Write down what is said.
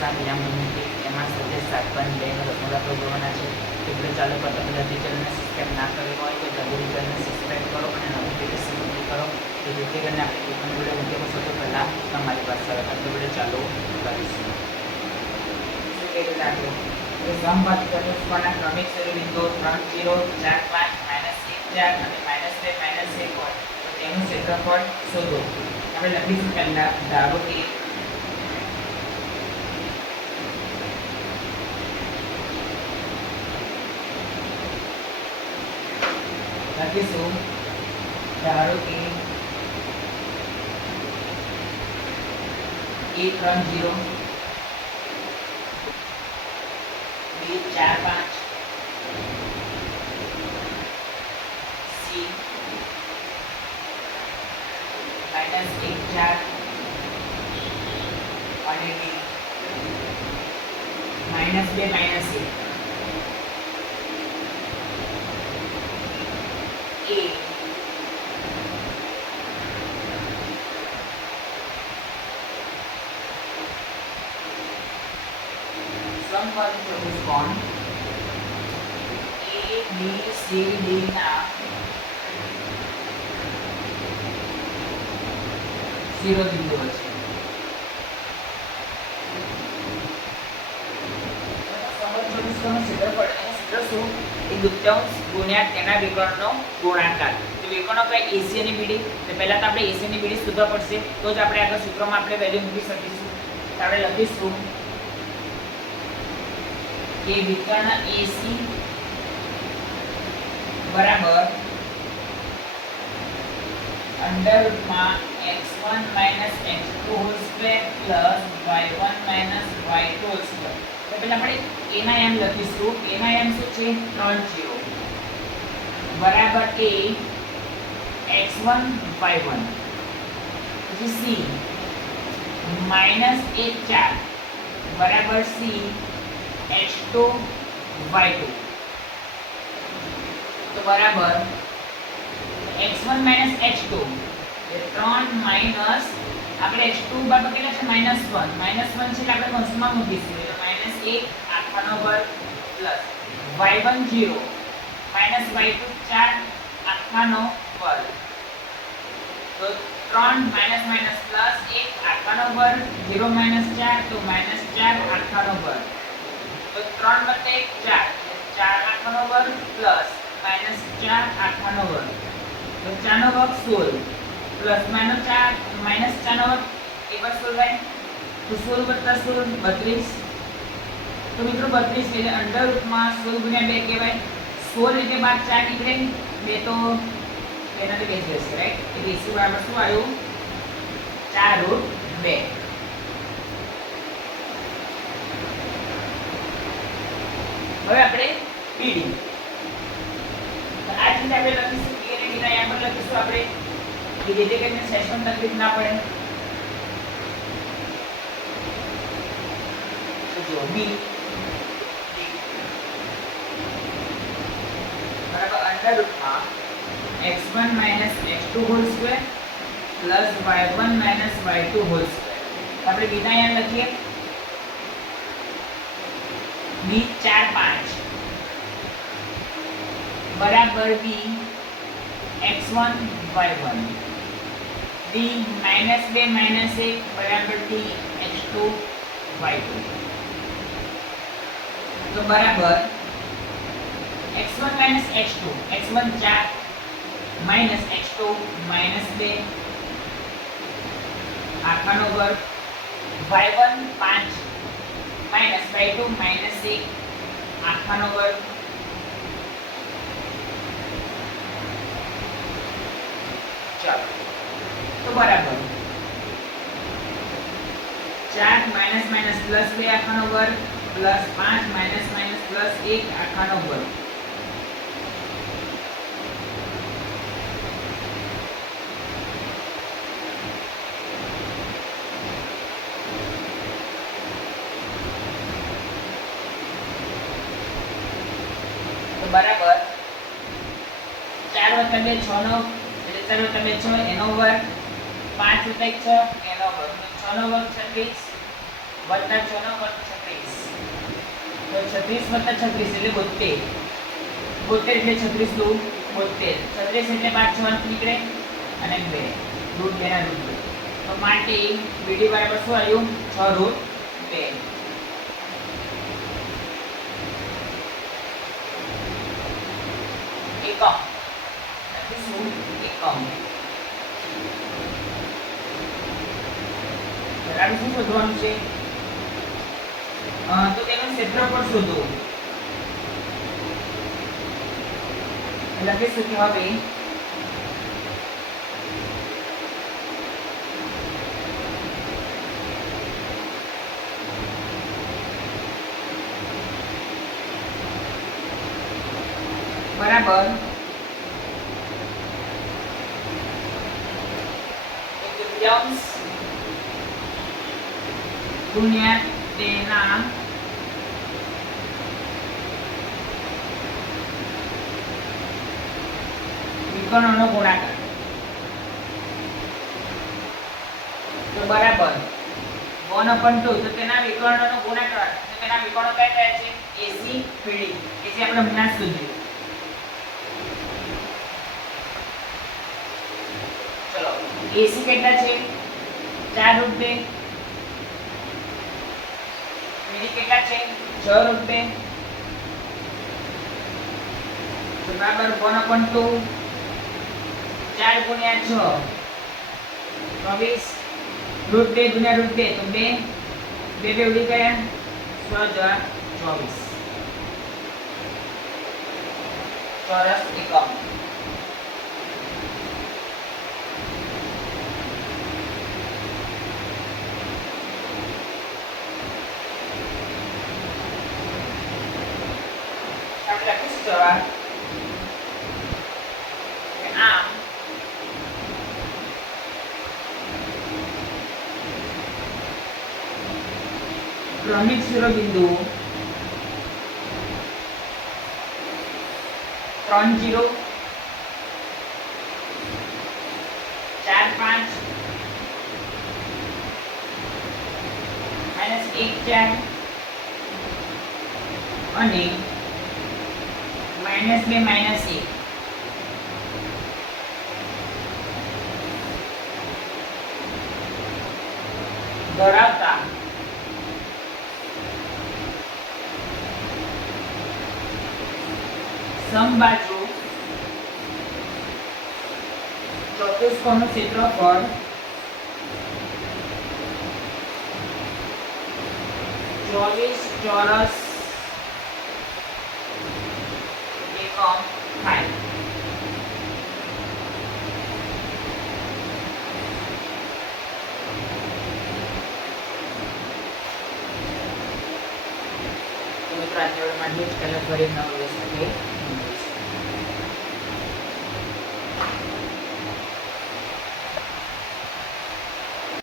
7 યા minute એમાં સાથે 7.2 નો દશમલવ જોવાના છે. એટલે ચાલો કરતા પહેલા ચેનલને સબસ્ક્રાઇબ ના કરી હોય તો જલ્દી ચેનલને સબસ્ક્રાઇબ કરો અને નોટિફિકેશન ક્લિક કરો તો જેથી કરીને આપણે કોઈ વિડીયો મૂકીએ તો સૌથી પહેલા તમારી પાસે આવે. આપણે વિડીયો ચાલુ કરીશું. શું કહી રહ્યા આપણે સમબાજુ ચતુષ્કોણના ક્રમિક શિરોબિંદુઓ 3 0 4 5 -1 4 અને -2 -1 હોય તો તેનું ક્ષેત્રફળ શોધો. આપણે લખીશું પહેલા ધારો કે લખીશું ધારો કે A30 2 4 5 C -1 4 અને D -2 -1 A સમબાજુ ચતુષ્કોણ ABCD ના શિરોબિંદુઓ છે. સમબાજુ ચતુષ્કોણનું ક્ષેત્રફળ એનું સૂત્ર શું? એ દૂત્યાંશ ગુણ્યા તેના વિકર્ણનો ગુણાકાર. તો વિકર્ણો કઈ AC અને BD. તો પહેલા તો આપણે AC અને BD શોધવા પડશે તો જ આપણે આગળ સૂત્રમાં આપણે વેલ્યુ મૂકી શકીશું. તો આપણે લખીશું કે વિકર્ણ AC બરાબર અંડરરૂટમાં x1 - x2 whole square plus y1 - y2 whole square. તો પહેલા આપણે a ના m લખીશું. a ના m શું છે? 30 બરાબર a x1 y1 પછી c -1 4 બરાબર c h2 y2 તો બરાબર x1 - h2 એ 3 માઈનસ આપણે h2 બરાબર કેટલા છે? -1 -1 છે એટલે આપણે કૌંસમાં મૂકીશું એટલે -1 આખાનો વર્ગ પ્લસ y1 0 -y2 4 આખાનો વર્ગ તો 3 માઈનસ પ્લસ 1 આખાનો વર્ગ 0 -4 તો -4 આખાનો વર્ગ તો 3 + 1 4 4 આખાનો વર્ગ પ્લસ -4 આખાનો વર્ગ તો 4 નો વર્ગ 16 પ્લસ -4 નો વર્ગ એ પર 16 થાય તો 16 + 16 32. તો મિત્રો 32 એટલે અંડરરૂટમાં 16 × 2 કહેવાય. 16 એટલે બાદ 4 નીકળે 2 તો એનાથી બેસી જશે રાઈટ. એટલે AC બરાબર શું આવ્યું? 4√2. હવે આપણે BD તો આ રીતે આપણે લખીશું કે અને D ના યા પર લખીશું આપણે કે જેથી કરીને સેશન તકલીફ ના પડે. તો જો B બરાબર અંડરરૂટમાં x1 - x2 whole square plus y1 - y2 whole square. આપણે b ના યા લખીએ b 4 5 બરાબર b x1 y1 d -2 -1 બરાબર d h2 y2 તો બરાબર x1 - x2 x1 4 -x2 -2 આખાનો વર્ગ y1 5 -y2 -1 આખાનો વર્ગ ચાલો તો બરાબર 4 પ્લસ 2 આખાનો વર્ગ પ્લસ 5 પ્લસ 1 આખાનો વર્ગ બરાબર 4 + 2 6 નો એટલે 4 + 2 6 એનો વર્ગ 5 + 1 6 એનો વર્ગ 6 નો વર્ગ 26 વત્તા 6 નો વર્ગ 36. તો 36 વત્તા 36 એટલે 72. 72 એટલે 36 દુ 72. 36 એટલે 5 6 નીકળે અને 2 √2 ના √2. તો માટે BD બરાબર શું આવ્યું? 6 √2. એકમ એટલે શું? એકમ. બરાબર શું શોધવાનું છે? તો તેનું ક્ષેત્રફળ શોધો. લખીશું કે હવે બરાબર 1/3 ગુણ્યા તેના વિકર્ણનો ગુણાકાર. તો બરાબર 1/2 તો તેના વિકર્ણનો ગુણાકાર. તો તેના વિકર્ણો કયા કયા છે? AC BD કે જે આપણે હમણાં જ શોધ્યું. ચલો AC કેટલા છે? 4 √2. BD કેટલા છે? 6 √2. તો બરાબર 1/2 4 ગુણ્યા 6 24 √2 ગુણ્યા √2 તો 2 2 ઉડી ગયા 6 × 24 ચોરસ એકમ. આપણે લખીશું જવાબ કે આમ ક્રમિક શિરોબિંદુઓ 3 0 4 5 -1 4 અને -2 -1 ધરાવતા સમબાજુ ચતુષ્કોણનું ક્ષેત્રફળ 24 ચોરસ એકમ થાય. તો મિત્રો આજના વિડીયોમાં જ કલર કરી નવો સાથે